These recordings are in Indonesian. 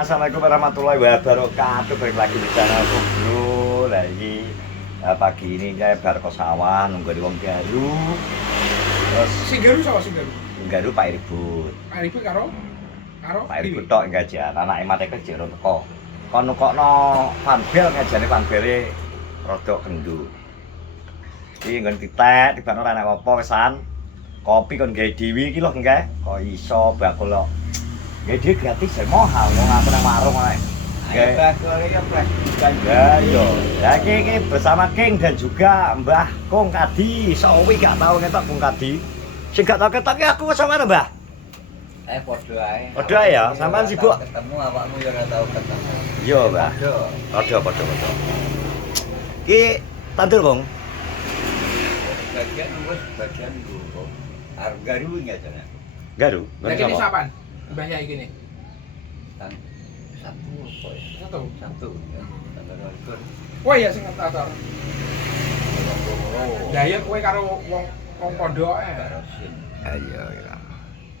Assalamualaikum warahmatullahi wabarakatuh. Balik lagi di channel Bro. Lah iki pagi ini kayak bar ke sawah nunggu wong garu. Terus Sing garu sapa sing garu? garu Pak Irbut. Pak Ribut karo Pak Irbut tok ngajar. Anake mate kerja ora teko. Kon nukokno panbel ngajane panbele rada kendhu. Iki nggon titek tibane ora enak apa wesan. Kopi kon gawe dhewe iki lho engke. Kok iso bakul kok. Gawe dhewe gratis ya mahal wong aku nang warung ae. Ayo bakul ya Pak. Ya yo. Ya iki bersama King dan juga Mbah Kong Kadi. Sowi gak tau ngetok Kong Kadi. Sing gak tau ketok aku sama Mbah. Podo ae. Podo ae ya, sampean sibuk. Ketemu awakmu ya ora tau ketemu. Yo, Mbah. Podo. Ki tandur, Kong. Bagian wis bagian guru. Harga dulu enggak jane. Garu. Lah kene sapan? Mbahnya iki ne. Kan satu kok ya. Satu. Satu. Tanggal Oh iya sing ngatur. Lah ya kowe karo wong pondok Ayo ya.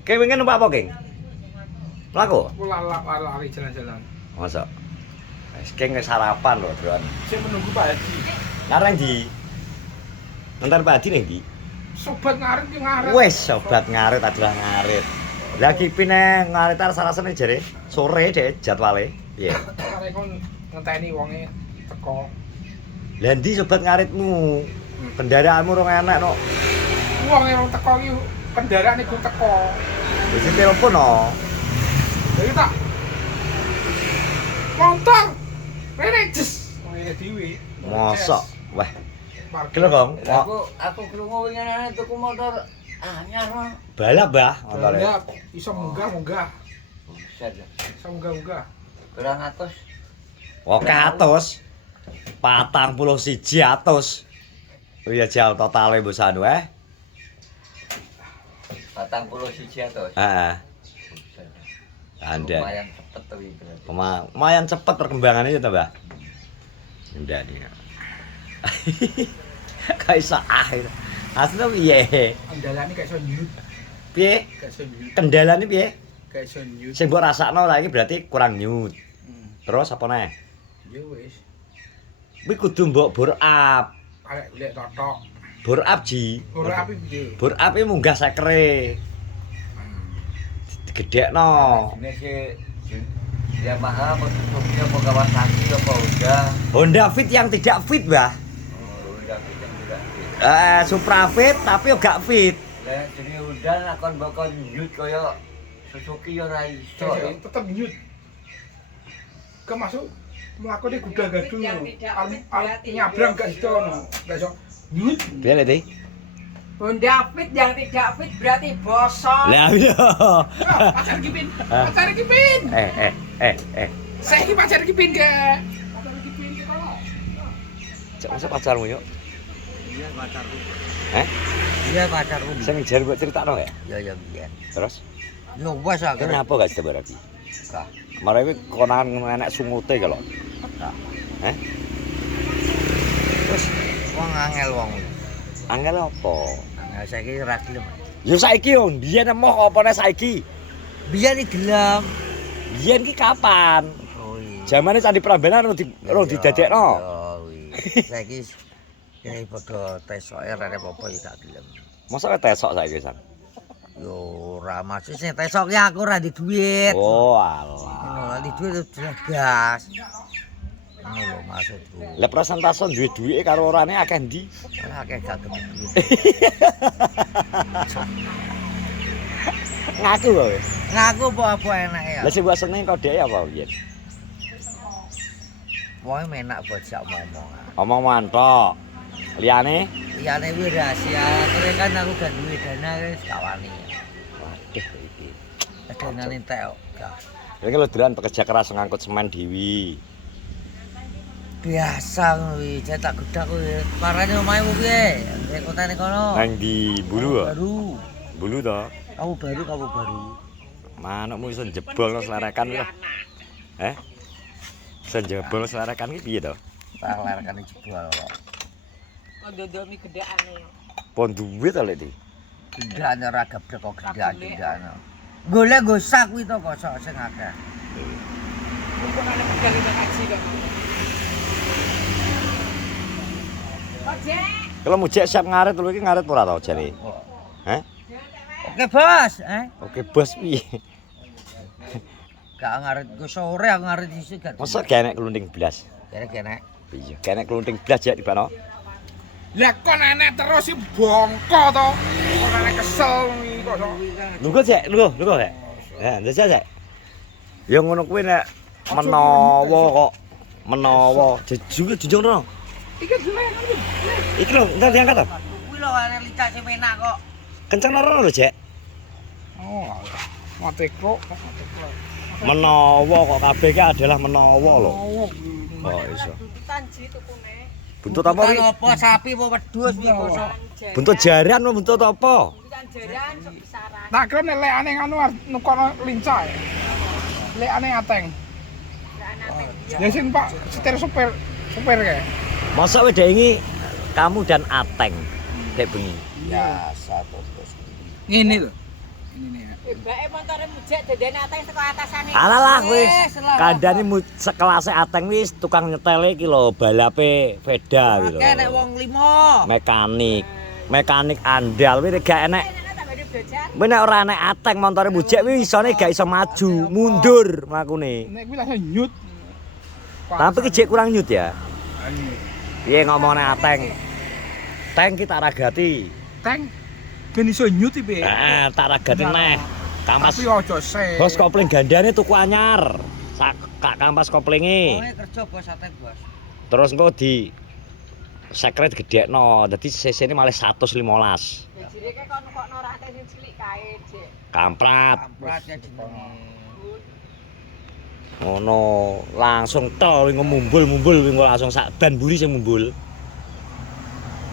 Ki wingi numpak apa, King? Laku? Aku lari jalan-jalan. Masa? Wis King wis sarapan lho, Bro. Saya menunggu Pak Haji. Larang di. Ntar Pak Haji ning ndi? Sobat ngarit ki ngarit. Wes sobat ngarit adalah ngarit. Lagi pine ngarit rasane jare sore deh jadwale. Iya. Arek kon ngenteni wonge teko. Lah ndi sobat ngaritmu? Kendaraanmu rong enak no. Wonge wong teko iki kendaraan iku teko. Wis telepon no. Jadi tak motor. Rene jes. Wonge dhewe. Mosok. Wah, Parkir. kira Kong. Aku krungu wingi ana tuku motor anyar mah. Balap, Mbah. Motore. Ya, iso munggah. Buset. Iso munggah. Kurang atus. Oke atus. 41 atus. Oh iya jauh totale mbok anu 41 atus. Heeh. Buset. Anda. Lumayan cepet tuh iki berarti. Lumayan cepet perkembangannya ya, Mbah. Ndak nih. Kayak iso akhir. Asline piye? Kendalane gak iso nyut, Piye? gak iso nyut, Kendalane piye? gak iso nyut. Sing mbok rasakno lagi berarti kurang nyut. Terus apa neh? Ya wis. Kuwi kudu mbok bore up. Arek golek totok. Bore up ji. Ora api piye? Bore up e munggah sekre. Digedhekno. Ini sih Yamaha apa Suzuki apa Kawasaki apa Honda. Honda Fit yang tidak fit, Mbah. Oh, Honda yang tidak fit. Supra Fit tapi gak fit. Lah jadi Honda akan bakal nyut kaya Suzuki ya ora iso. Tetep nyut. Ke masuk mlakune gudah-gaduh. Nyabrang gak iso no. Gak iso nyut. Piye lho, Di? Honda Fit yang tidak fit berarti bosok. Lah iya. Pacar kipin. Pacar kipin. Saya iki pacar kipin ke. Pacar kipin ke kono. Cek masa pacarmu yuk? Iya pacarku. Iya pacarku. Sing jar mbok critakno ya? Ya iya. Terus? Yo wes ah. Kene apa gak sebar iki? Kah. Mare iki konan enek sungute kalau. Terus wong angel wong. Angel apa? Nah saiki ora gelem. Ya saiki yo, biyen emoh apa nek saiki? Biyen iki gelem. Biyen ki kapan? Oh iya. Zamane Candi Prambanan rong didadekno. Saiki kene padha tesoke ora apa-apa ya gak gelem. Masa tesok saiki san? Yo ora maksud sing tesok ya aku ora di duit. Oh Ora alah. di duit jelas gas. Ngono lho maksudku. Lah presentase duwe duwike karo orane akeh ndi? Ora akeh gak duit. Ngaku kowe. Ngaku apa enake ya. Lah sing mbok seneng kodhe apa biyen? Wong menak bocah ngomong. Omong mantok. Liyane? Liyane kuwi rahasia. Kene kan aku gak duwe dana wis kawani. Waduh iki. Danane entek kok. Iki lho dolan pekerja keras ngangkut semen dewi. Biasa kuwi, cetak gedak kuwi. Parane omahmu piye? Nek kotane kono. Nang di Bulu kok. Baru. Bulu to. Kamu baru. Manukmu iso jebol selarakan lho. Iso jebol selarakan ki piye to? Tak larekane jebol kok. Ndodomi gedakane. Pon duwe to lek iki. Gendane ora geblek kok gendane. Golek nggo sak kuwi to kok sok sing akeh. mumpung ana pedang itu kaji kok. Ojek. Kalau mujek siap ngarit lho iki ngarit ora to jare? Heh? Oke, Bos. Oke, bos piye? Gak ngarit go sore aku ngarit isuk gak. Masa gak enek kelunting blas? Kene-kene. Iya, gak enek kelunting blas ya di bano. Lah kon enek terus si bongko to. Kon enek kesel iki kok. Lungguh sik, lungguh sik. Ya, njajal sik. Ya ngono kuwi nek menawa kok menawa jujung to. Iki jenenge iki. Iki lho, entar diangkat to. Kuwi lho ana licak sing enak kok. Kenceng ora lho, Jek. Oh, mate kok. Menawa kok kabeh iki adalah menawa lho. Oh, iso. Buntutan ji tukune. Buntut apa iki? Apa sapi apa wedhus iki kosok. Buntut jaran apa buntut apa? Buntutan jaran sok besaran. Tak kira nek lekane anu nukono lincah. Lekane ateng. Ya sing Pak setir supir kae. Masa wis ini kamu dan Ateng dek bengi. Biasa to, Bos. Ngene lho. Ini ya. Tibake montore mujek dendene ateng teko atasane. Alah wis. Wis lah. Kandhane sekelas Ateng wis tukang nyetele iki lho balape Veda iki lho. Oke nek wong 5. Mekanik andal wis gak enek. Enak tak badhe belajar. Kuwi nek ora enek Ateng montore mujek wis isone gak iso maju, mundur mlakune. Nek kuwi langsung nyut. Tapi ki jek kurang nyut ya. Piye ngomongane Ateng? Teng ki tak ragati. Teng ben iso nyut iki. Heeh, tak ragati neh. Kampas Tapi aja se. bos kopling gandane tuku anyar. Kak kampas koplinge. Wong kerja Bos Ateng, Bos. Terus engko di sekret gedekno. Dadi CC-ne malah 115. Jire ke kon kok ora ateng sing cilik kae, Jek. Kamprat. Kamprat ya jenenge. Ngono, langsung tol wingi mumbul wingi langsung sak ban mburi sing mumbul.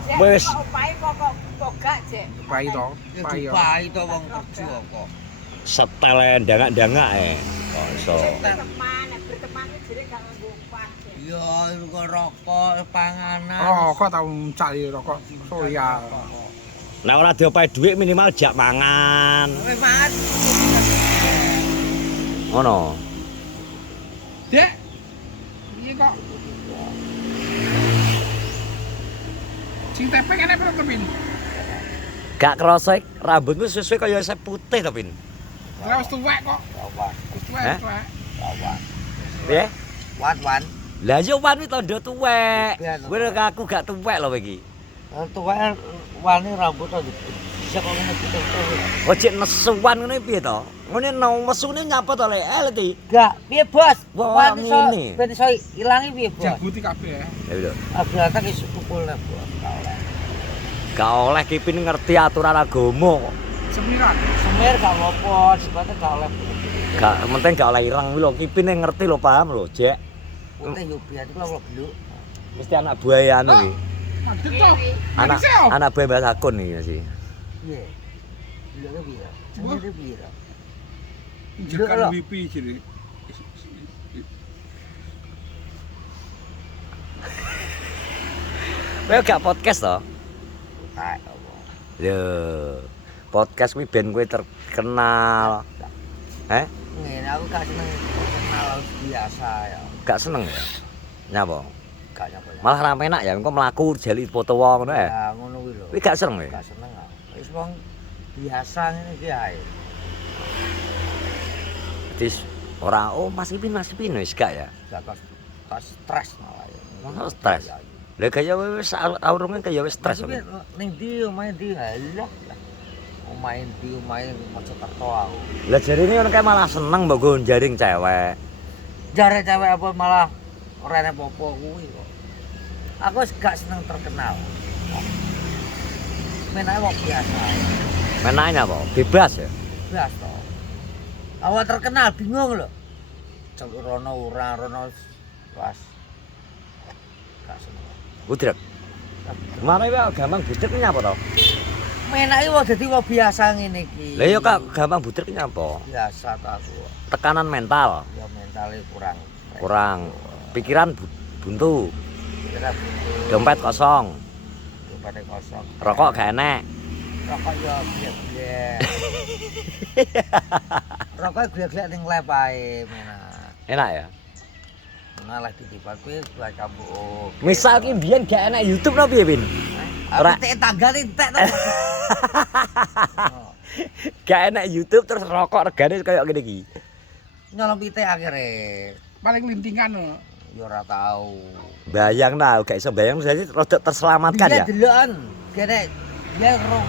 Jek, Wes. kok upahe kok gak, Jek. Pai to. Ya Pai yo. dipai to wong kerja kok. Setele dangak-dangak Kok iso. Teman, nek berteman iki jire gak nganggo upah, Jek. Ya iku rokok, panganan. Rokok tau cari rokok soya. Nek ora diopahi dhuwit minimal jak mangan. Wis mangan. Ngono. Dek. Iki kok. Sing tepeng enek piro to, Pin? Gak krasa rambutmu sesuai kaya saya putih to, Pin. Ora wis tuwek kok. Rawan. Tuwek, Hah? tuwek. Rawan. Piye? Wan. Lah yo wan iki tandha tuwek. Pian. Kowe aku gak tuwek lho iki. Tuwek wani rambut to. Bisa kok ngene gitu. Oh cek nesuan ngene piye to? Ngene mesune nyapa to lek? Leti. Gak, piye Bos? Wah, Wan iso ngene. ben iso ilangi piye Bos? Jabuti kabeh ya. Ya lho. Abrata ki sukul nek Bos. Gak oleh kipin ngerti aturan agama kok. Semiran. Semir gak apa-apa, sebate gak oleh. Gak penting gak oleh ireng kuwi lho, kipine ngerti lho, paham lho, Jek. Putih yo biyen iku lho beluk. Mesti anak buaya anu iki. Adek to. Anak anak buaya Mbak Sakun iki sih. Piye? Beluk piye? Semir piye? Jekan wipi jadi. Kowe gak podcast to? Kae apa? Lho, podcast kuwi ben kowe terkenal. Ngene aku gak seneng kenal biasa ya. Gak seneng ya? Nyapa? Gak nyapa. Malah ra enak ya, engko mlaku jali foto wong ngono ya. Ya ngono kuwi lho. Kowe gak seneng ya? Gak seneng aku. Wis wong biasa ngene iki ae. Dadi ora Mas Ipin wis gak ya. Gak kok stres malah ya. Masa stres? Lah kaya wis aurunge kaya wis stres. Tapi ning ndi omahe ndi halah. Omahe ndi omahe Mojokerto aku. Lah jarine ngono kae malah seneng mbok go jaring cewek. Jare cewek apa malah ora enek apa-apa kuwi kok. Aku wis gak seneng terkenal. Menae wong biasa. Menanya apa? Bebas ya. Biasa to. Awak terkenal bingung lho. Celuk rono ora rono was. Gak seneng. Budrek. Mane wae gampang budrek ki nyapa to? Menake wong dadi wong biasa ngene iki. Lah ya Kak, gampang budrek ki nyapa? Biasa to aku. Tekanan mental, Ya mentale kurang. kurang. Pikiran buntu, Kira butuh dompet kosong, dompet kosong. rokok gak enek. Rokok ya biar-biar. Rokok glek-glek ning lep ae menak. Enak ya? Nah lah ditiba kuwi buat kamu. Misal ki mbiyen gak enak YouTube no piye, Pin? Ora. Aku tek tanggal entek to. Gak enak YouTube terus rokok regane kayak ngene iki. Nyolong pite akhire. Paling lintingan no. Ya ora tau. Bayang nah, gak iso bayang jadi rada terselamatkan ya. Dia delokan. Kene dia rong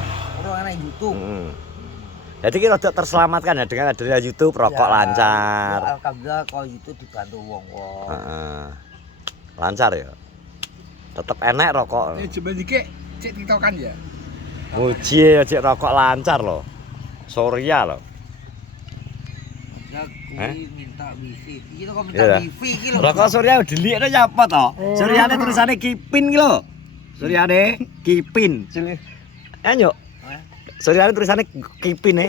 anak YouTube. Jadi kita rada terselamatkan ya dengan adanya YouTube rokok Ya, lancar. ya, alhamdulillah kalau YouTube dibantu wong-wong. Heeh. Lancar ya. Tetep enak rokok. Coba dikit cek tiktokan ya. Muji ya cek rokok lancar loh. Surya loh. Ya Hah? kuwi minta wifi. Iki kok minta Iya. wifi iki lho. Rokok Surya delikne nyapa to? Suryane tulisane Kipin ki lho. Suryane Kipin. Ayo. Suryane tulisane Kipin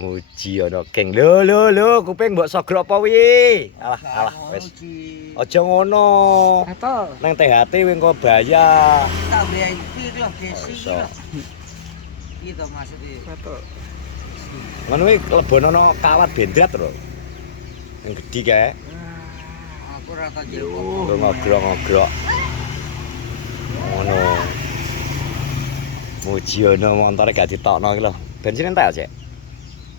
Muji ana geng. Lho, kuping mbok sogrok apa wi? Alah wis. Aja ngono. Atau Nang THT wing kok bayar. Tak wifi iki lho gesi iki Iso. lho. Iki to maksudnya. atau Ngono kuwi lebonono kawat bendrat lho. Yang gedhi kae. Aku ora tak jero. Ngogrok-ngogrok. Ngono. Muji ana montore gak ditokno iki lho. Bensin entek, Cek?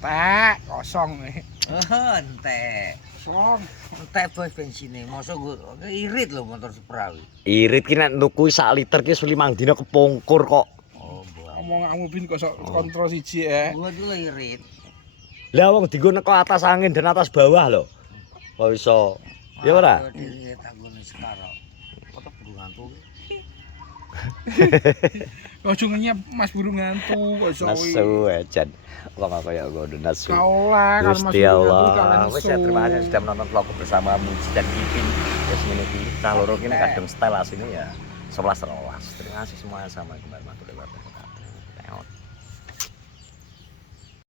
tak kosong nih. Entek. Kosong. Entek bos bensine. Mosok irit lho motor Suprawi. Irit ki nek nuku sak liter ki 5 dina kepungkur kok. Oh, buah. Ngomong kamu bin kosong kontrol siji ya. Gua dulu irit. Lah wong dienggo neko atas angin dan atas bawah lho. Kok iso? Ya ora? Dhewe tak ngene sekarang. Kok burung ngantuk. Ojo ngenyap Mas burung ngantuk kok iso. Nasu ejan. Wong kaya ngono nasu. Kaulah kan Mas Gusti burung ngantuk Allah. kalian Wis ya terima kasih sudah menonton vlogku bersama Muji dan Kipin. Wis ngene iki. Cah loro ki nek kadung style asine ya 11 12. Terima kasih semuanya. Assalamualaikum warahmatullahi wabarakatuh.